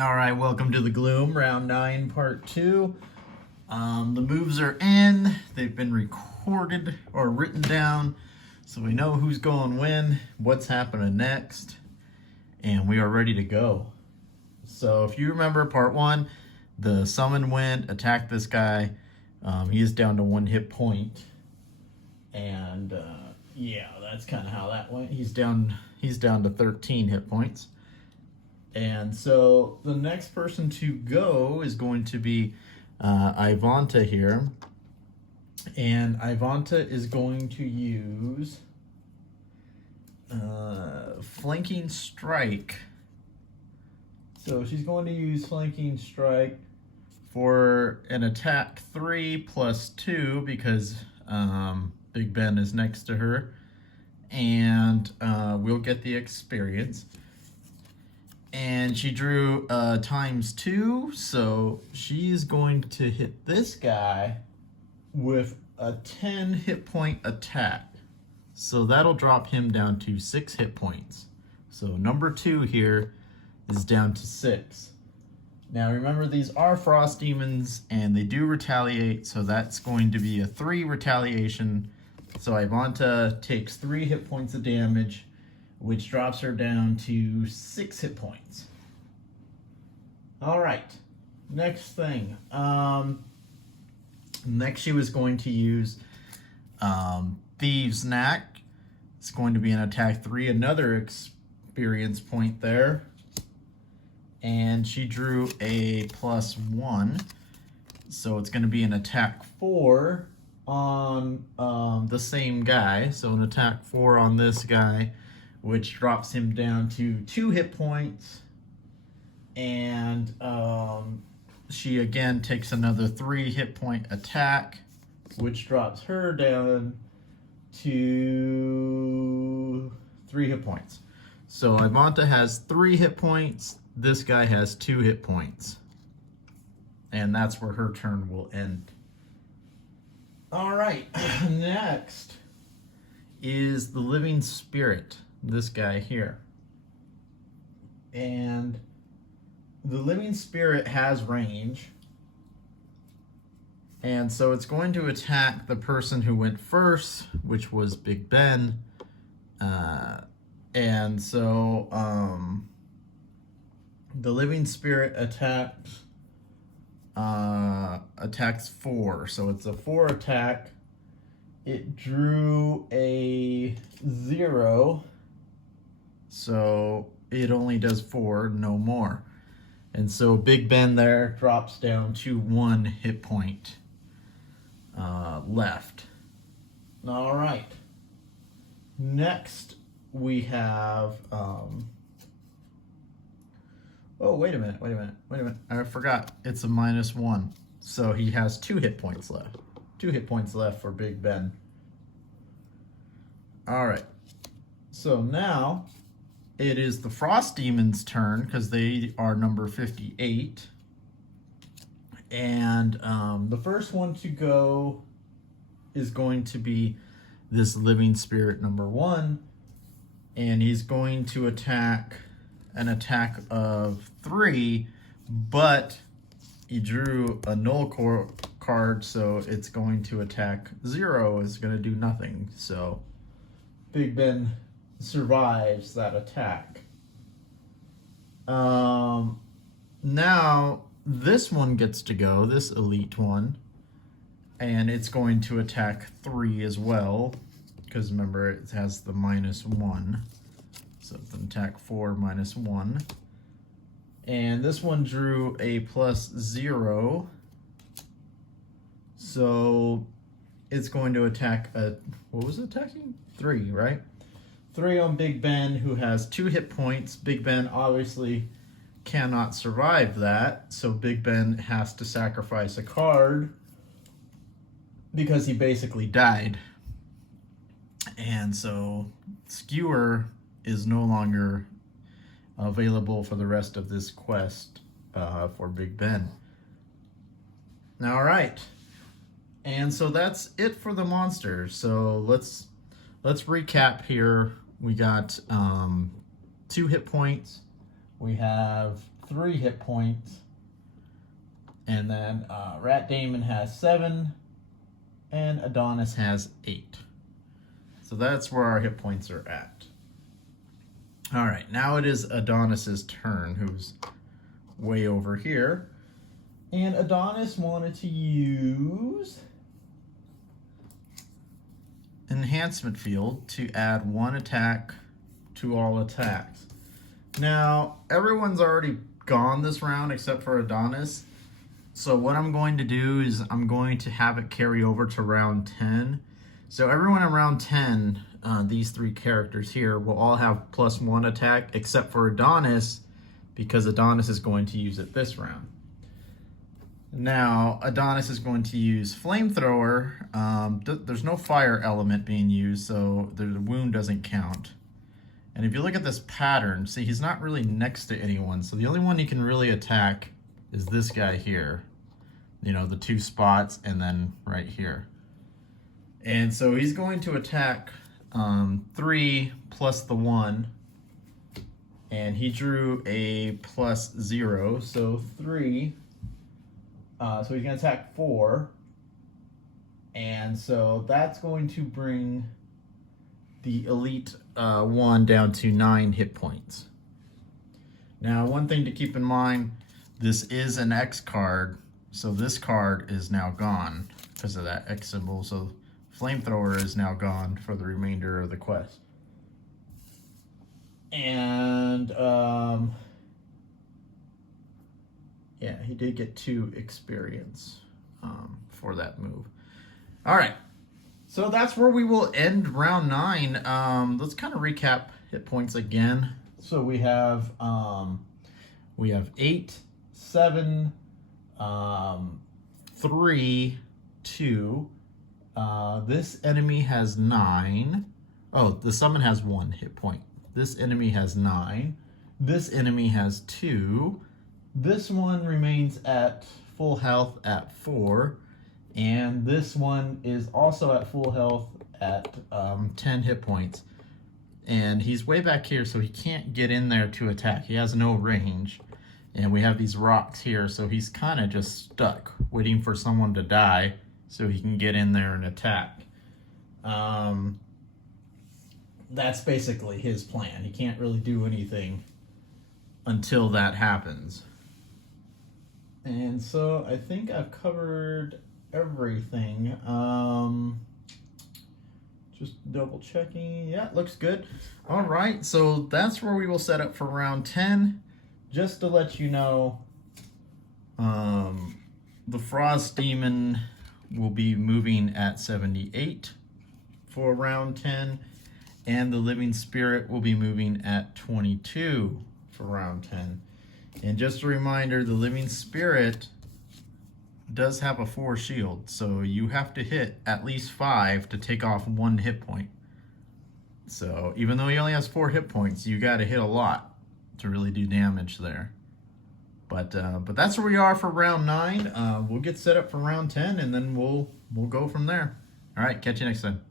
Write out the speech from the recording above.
All right, welcome to the Gloom, round 9, part 2. The moves are in. They've been recorded or written down, so we know who's going when, what's happening next, and we are ready to go. So if you remember part 1, the summon went, attacked this guy. He is down to 1 hit point, and yeah, that's kind of how that went. He's down to 13 hit points. And so the next person to go is going to be Ivanta here. And Ivanta is going to use Flanking Strike. So she's going to use Flanking Strike for an attack 3 plus 2 because Big Ben is next to her. And we'll get the experience. And she drew ×2, so she's going to hit this guy with a 10 hit point attack. So that'll drop him down to 6 hit points. So number 2 here is down to 6. Now remember, these are Frost Demons and they do retaliate, so that's going to be a 3 retaliation. So Ivanta takes 3 hit points of damage, which drops her down to 6 hit points. All right, next thing. Next she was going to use Thieves' Knack. It's going to be an attack 3, another experience point there. And she drew a +1. So it's going to be an attack 4 on the same guy. So an attack 4 on this guy, which drops him down to 2 hit points. And she again takes another 3 hit point attack, which drops her down to 3 hit points. So Ivanta has 3 hit points. This guy has 2 hit points. And that's where her turn will end. All right, next is the Living Spirit. This guy here. And the Living Spirit has range. And so it's going to attack the person who went first, which was Big Ben. And so the Living Spirit attacks 4. So it's a 4 attack. It drew a 0. So it only does 4, no more. And so Big Ben there drops down to 1 hit point left. All right. Next we have... oh, wait a minute. I forgot. It's a -1. So he has 2 hit points left. 2 hit points left for Big Ben. All right. So now it is the Frost Demons' turn because they are number 58. And the first one to go is going to be this Living Spirit number 1. And he's going to attack an attack of 3, but he drew a null card, so it's going to attack 0. It's going to do nothing. So Big Ben survives that attack. Now this one gets to go, this elite one, and it's going to attack 3 as well, because remember it has the -1. So it's an attack 4 -1. And this one drew a +0. So it's going to attack what was it attacking? 3, right? 3 on Big Ben, who has 2 hit points. Big Ben obviously cannot survive that. So Big Ben has to sacrifice a card because he basically died. And so Skewer is no longer available for the rest of this quest for Big Ben. All right. And so that's it for the monsters. So let's recap here. We got 2 hit points. We have 3 hit points. And then Rat Damon has 7. And Adonis has 8. So that's where our hit points are at. All right, now it is Adonis's turn, who's way over here. And Adonis wanted to use Enhancement Field to add 1 attack to all attacks. Now, everyone's already gone this round except for Adonis. So what I'm going to do is I'm going to have it carry over to round 10. So everyone in round 10, these 3 characters here, will all have +1 attack except for Adonis, because Adonis is going to use it this round. Now, Adonis is going to use Flamethrower. There's no fire element being used, so the wound doesn't count. And if you look at this pattern, see, he's not really next to anyone, so the only one he can really attack is this guy here. You know, the 2 spots and then right here. And so he's going to attack 3 plus the 1. And he drew a +0, so 3. So he's going to attack 4. And so that's going to bring the Elite 1 down to 9 hit points. Now, one thing to keep in mind, this is an X card, so this card is now gone because of that X symbol. So Flamethrower is now gone for the remainder of the quest. And yeah, he did get 2 experience for that move. All right, so that's where we will end round 9. Let's kind of recap hit points again. So we have 8, 7, 3, 2. This enemy has 9. Oh, the summon has 1 hit point. This enemy has 9. This enemy has 2. This one remains at full health at 4. And this one is also at full health at 10 hit points. And he's way back here, so he can't get in there to attack. He has no range. And we have these rocks here, so he's kind of just stuck, waiting for someone to die so he can get in there and attack. That's basically his plan. He can't really do anything until that happens. And so I think I've covered everything. Just double checking. Yeah, looks good. All right, so that's where we will set up for round 10. Just to let you know, the Frost Demon will be moving at 78 for round 10, and the Living Spirit will be moving at 22 for round 10. And just a reminder, the Living Spirit does have a 4 shield, so you have to hit at least 5 to take off 1 hit point. So even though he only has 4 hit points, you got to hit a lot to really do damage there. But that's where we are for round 9. We'll get set up for round 10, and then we'll go from there. All right, catch you next time.